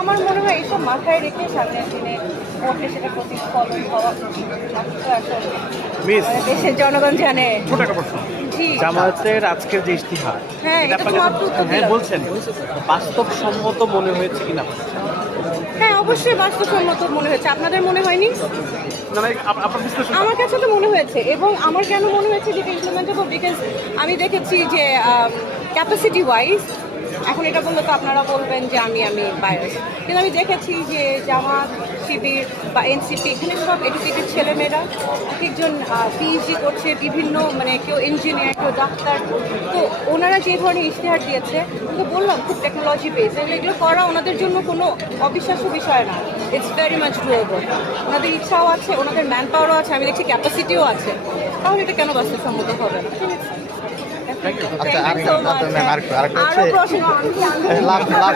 আমার মনে হয় এইসব মাথায় রেখে সামনের দিনে ভোটে সেটা প্রতিফলন হওয়া উচিত। বাকি তো আসলে মিস দেশের জনগণ জানে। ছোট একটা প্রশ্ন, জি জামায়াতের আজকের যে ইশতিহার, হ্যাঁ, এটা এটা তো আপনাকে মাত্র উত্তর হ্যাঁ দিলাম। বলছেন, বাস্তবসম্মত মনে হয়েছে কিনা? হ্যাঁ, অবশ্যই বাস্তবসম্মত মনে হয়েছে। আপনাদের মনে হয়নি? মানে আপনার বিশ্লেষণ। আমার কাছে তো মনে হয়েছে, এবং আমার কেন মনে হয়েছে যেটা ইমপ্লিমেন্টেবল, বিকজ আমি দেখেছি যে ক্যাপাসিটি ওয়াইজ, এখন এটা বললে তো আপনারা বলবেন যে আমি বায়াস, কিন্তু আমি দেখেছি যে জামাত, শিবির বা এনসিপি, এখানে সব এডুকেটেড ছেলেমেয়েরা, এক একজন পিএইচডি করছে, বিভিন্ন মানে কেউ ইঞ্জিনিয়ার, কেউ ডাক্তার। তো ওনারা যে ধরনের ইশতেহার দিয়েছে, কিন্তু বললাম খুব টেকনোলজি বেস, এগুলো করা ওনাদের জন্য কোনো অবিশ্বাস্য বিষয় না। It's very much doable. ওনাদের ইচ্ছাও আছে, ওনাদের ম্যান পাওয়ারও আছে, আমি দেখছি ক্যাপাসিটিও আছে। তাহলে এটা কেন বাস্তবসম্মত হবে না? আচ্ছা, আরেকটা ম্যাম, আরেকটা আরো হচ্ছে প্রশ্ন লাভ লাভ